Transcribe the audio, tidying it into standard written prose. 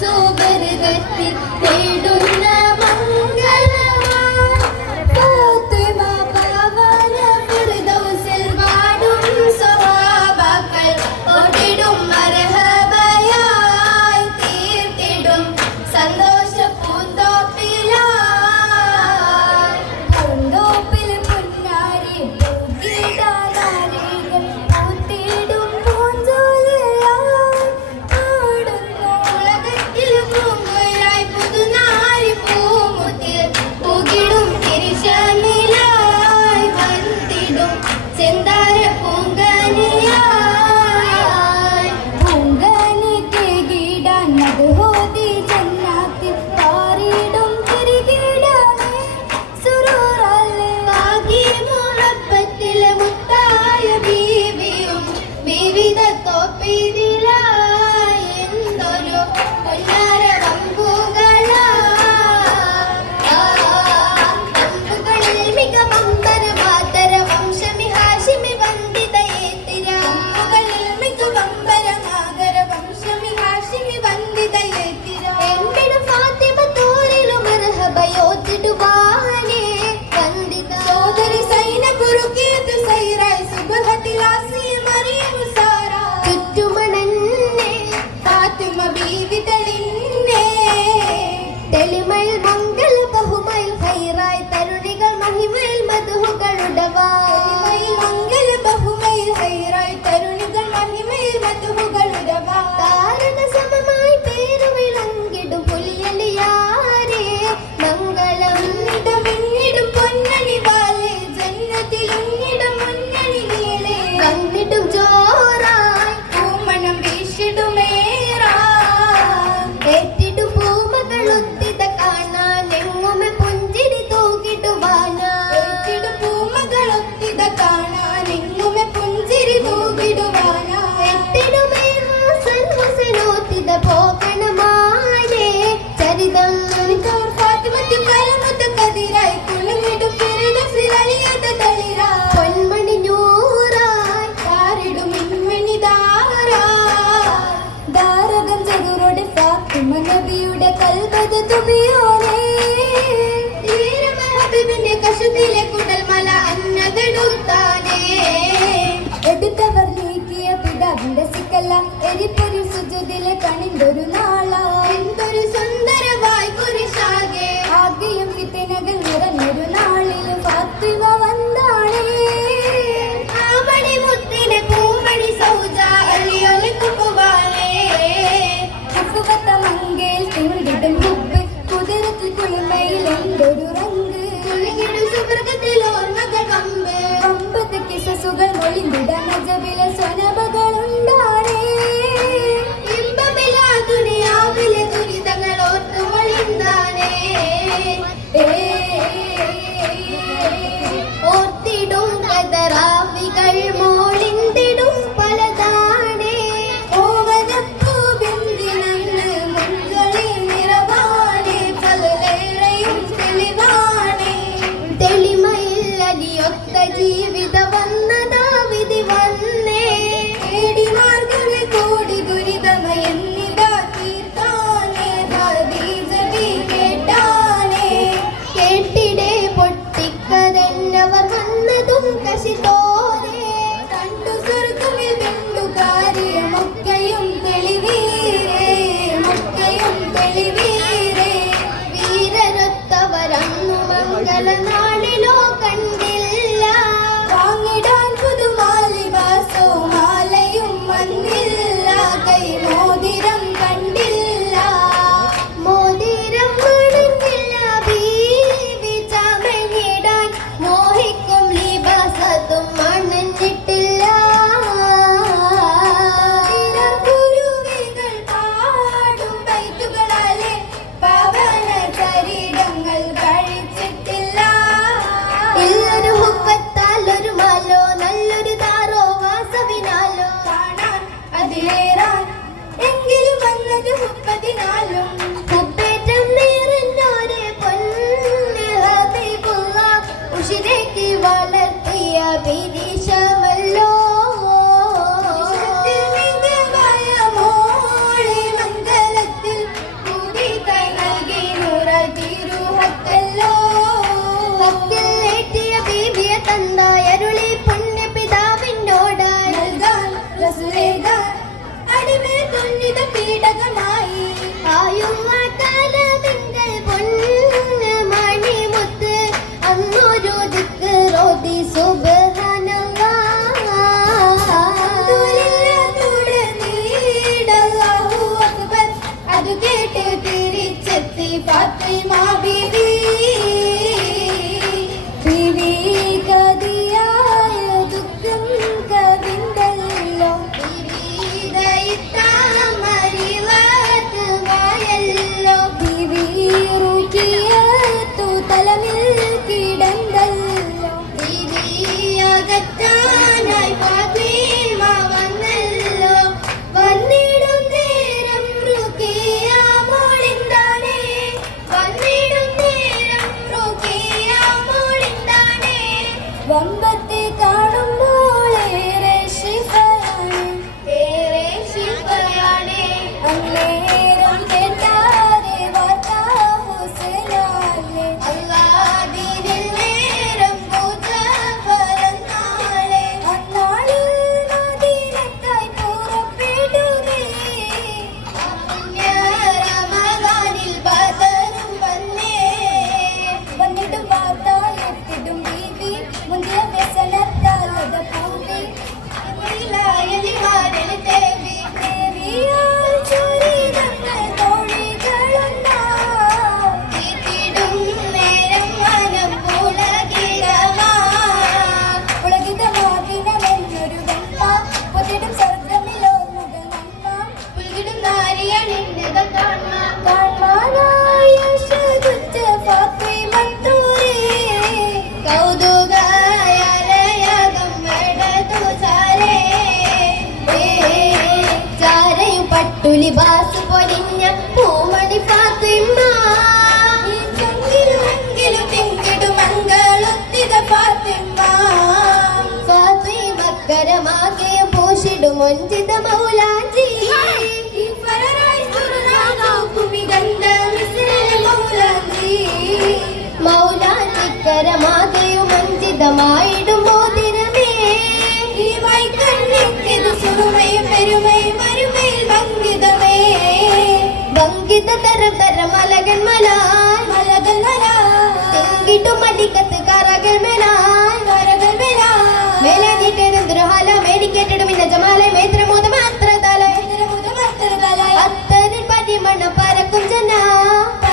സുവർഗത്തിൽ തേടുന്ന മംഗളമാ ഫാത്തിമ പാവന ഫിർദൗസിൽ വാടും സ്വഹാബാക്കൾ ഓടിടും മർഹബയായി തീർത്തിടും സന്തോഷ പൂന്തോപ്പിലായി പൂന്തോപ്പിൽ പുന്നാരി പൂക്കിടാനാരികൾ പൂത്തിടും പൂഞ്ചോലയായി ആടുന്നു ഉലകത്തിൽ പൂങ്കുഴലായി പുതുനാരി പൂമുത്തിൽ പൂകിടും തിരിശമിലായി വന്നിടും ചെന്താര പൂങ്കനിയായി പൂങ്കനി കേകിടാൻ മധുഹോതി ജന്നാത്തിൽ താറിടും തിരികിടാനേ സുറൂറല്ലേ ആകി മുഹബത്തിലെ മുത്തായ ബീവിയും വിവിധ തോപ്പിതിലായി എന്തൊരു പൊന്നാര വമ്പുകളിൽ മിക വമ്പര മാതര വംശമി ഹാഷിമി വന്ദിതയേ തിര വമ്പുകളിൽ മിക വമ്പര മാതര വംശമി ഹാഷിമി വന്ദിതയേ തിര എന്തിനു ഫാത്തിമ തോരിലും മർഹബയോത്തിടുവാനേ വന്ദിത സോദരി സൈന കുറുക്കിയത് സൈറായി സുബഹത്തിലാസി മറിയം സാര ചുറ്റുമണന്നെ ഫാത്തിമ ബീവി തെളിന്നേ തെളിമയിൽ മംഗള ബഹുമയിൽ ഖൈറായി തരുണികൾ മഹിമയിൽ മധുഹുകളുടവായി മംഗള ബഹുമയിൽ ഖൈറായി തരുണികൾ മഹിമയിൽ മധുഹുകളുടവാ താരക സമമായി പേരുവിളങ്ങിടും പുലിയലിയാരേ മംഗളം മിന്നിടും പൊന്നണി വാലേ ജന്നത്തിലുങ്ങിടും മുന്നണി നീളേ വന്നിടും ജോറായി പൂമണം വീശിടുമേറാ ഏറ്റിടും പൂമകളൊത്തിത കാണാൻ എങ്ങുമെ പുഞ്ചിരി തൂകിടുവാനാ ഏറ്റിടും പൂമകളൊത്തിത കാണാൻ എങ്ങുമെ പുഞ്ചിരി തൂകിടുവാനാ എത്തിടുമേ ഹസൻ ഹുസനോത്തിത പോകണമാനേ ചരിതം ഫാത്തിമത്തു കലമുത്ത കതിരായി കുണുങ്ങിടും ഫിർദൗസിലലിയത തളിരാ പൊന്മണി നൂറായി താരിടും മിന്മിണി ദാരകം ചതുരോടെ ഫാത്തിമ നബിയുടെ കൽബത തുമിയോനേ തീരമ ഹബീബിന്റെ കശുതിലെ കുടൽമല അന്നതെടുത്താനേ എടുത്തവർ നീക്കിയ പിതാവിന്റെ സിക്കല്ല എരിപ്പൊരു സുജുദിലെ കണിന്തൊരു നാള എന്തൊരു സുന്ദരവായി കുരിശാകെ ആകെയും ഫിത്തനകൾ നിറഞ്ഞൊരു നാളിൽ ഫാത്തിമ വന്നാണേ ആമണി മുത്തിനെ പൂമണി സൗജ അലിയൊലിക്കുവാനേ ഉപ്പുവത്ത മങ്കേൽ തിമിടിടും ഹുബ് കുതിരത്തിൽ കുളിമയിൽ എന്തൊരു റങ്ക് കുളിങ്ങിടും സുവർഗത്തിൽ ഓർമ്മകൾ വമ്പ് വമ്പത്ത് കിസസുകൾ ഒളിന്തിട നജബിലെ സ്വനബകളുണ്ടാണേ ഇമ്പമില്ലാ ദുനിയാവിലെ ദുരിതങ്ങൾ ഓർത്തു ഒളിന്താനേ ഓർത്തിടും കതറാവികൾ മോളിന്തിടും പലതാണേ ഓവനപ്പൂവിന്തിനന്ന് മുൻകളിൽ നിറവാണേ പലലേറെയും തെളിവാണേ തെളിമയിൽ അലിയൊത്ത ജീവിത വന്നതാ വിധി വന്നേ ഏടിമാർഗങ്ങൾ കൂടി ദുരിതമയെന്നിതാ തീർത്താനേ ഖദീജ ബി കേട്ടാനേ കേട്ടിടേ പൊട്ടിക്കരഞ്ഞവർ വന്നതും കശിതോരേ കണ്ടു സ്വർഗമിൽ വിണ്ടുകാരിയ മൊക്കയും തെളിവീരേ മൊക്കയും തെളിവീരേ വീരരൊത്തവരന്നു മംഗളനാളിലോ കണ്ടില്ല വാങ്ങിടാൻ പുതുമാലിവാസോ മാലയും വന്നില്ല കൈമോതിരം കണ്ടില്ല മോതിരം മണിഞ്ഞില്ല ബീവി ചമഞ്ഞിടാൻ മോഹിക്കും ലിബാസത്തും മണഞ്ഞിട്ടില്ല കുരുവികൾ പാടും ബൈത്തുകളാലെ പവന ശരീരങ്ങൾ കഴിച്ചിട്ടില്ല ഇല്ലൊരു ഹുപ്പത്താൽ ഒരു മാലോ നല്ലൊരു താറോ വാസവിനാലോ കാണാൻ അതിലേറാൻ എങ്കിലും വന്നത് ഹുപ്പതിനാലും ഹുപ്പേറ്റം നേരന്നോരെ പൊന്ന് ഹബീബുള്ള ഉഷിരേക്ക് വളർത്തിയ വിദേശമല്ലോ എന്തായി അരുളി പുണ്യപിതാവിനോടായി നൽകാൻ റസൂലേകാൻ അടിമേ തുന്നിത പീഡകമായി ആയുവ കാലതിങ്കൾ പൊന്ന് മണിമുത്ത് അന്നൊരു ദിക്ക് റോദി സുബ്ഹാനല്ലാഹ് അത് കേട്ട് തിരിച്ചെത്തി ഫാത്തിമ ബീവി ബീവി കദിയായ ദുഃഖം കവിന്തല്ലോ ബീവി ദയിത്താമരിവത്തുമായല്ലോ ബീവി റുകിയത്തു തലമിൽ കിടന്തല്ലോ ബീവി അകറ്റാനായി ഫാത്തിമ വന്നല്ലോ വന്നിടും നേരം റുകിയ മോളിന്താനേ വന്നിടും നേരം റുകിയ മോളിന്താനേ വമ്പത്തെ കാണുമ്പോൾ ഏറെ ശിഫയാണ് അന്നേരം കേട്ടാരെ വാർത്ത ഹുസൈനാലെ അല്ലാദീനിൽ നേരം പൂജ പറന്നാളെ അന്നാളിൽ മദീനത്തായി പുറപ്പെടുകേ പുണ്യ റമദാനിൽ ബദറും വന്നേ വന്നിടും വാർത്ത എത്തിടും ബീവി മുന്തിയ വ്യസനത്താൽ അത് പൂവി ിൽ ദേവി ദേവിയാൽ ചൊരിതങ്ങൾ തോഴികളുണ്ടാടും നേരം വനം പുളകിതമാകിനമെന്നൊരു വെണ്ണ പൊതിടും സ്വർഗമിലോ മുകൾ നന്മ പുൽകിടും നാരിയണിഞ്ഞത് കാണാനായ ശകുറ്റ ഫാത്തിമത്തൂരേ കൗതുകയാലയകം വെടതു ചാരേ ചാരയും പട്ടുലിബാസ് പൊലിഞ്ഞ പൂമണി ഫാത്തിമ ചങ്കിലും തിങ്കിടും മംഗളുത്തിത ഫാത്തിമ ഫാത്തിമക്കരമാകെ പൂഷിടും മൊഞ്ചിത മൗലാജി മൗലാജിക്കരമാകെയും മഞ്ചിതമായിടും മോതിരമേ ഈ വൈകണ്ണിക്കിത് സുറുമയും പെരുമയും അരുമയിൽ ഭംഗിതമേ ഭംഗിത തരം തരം മലകൾ മലായിടും മടിക്കത്ത് കറകൾ മേലായി മേലെ നീട്ടിടും ദ്രോഹാല മേടിക്കേറ്റിടും ഇന്ന ജമാലെ മേത്രമോദം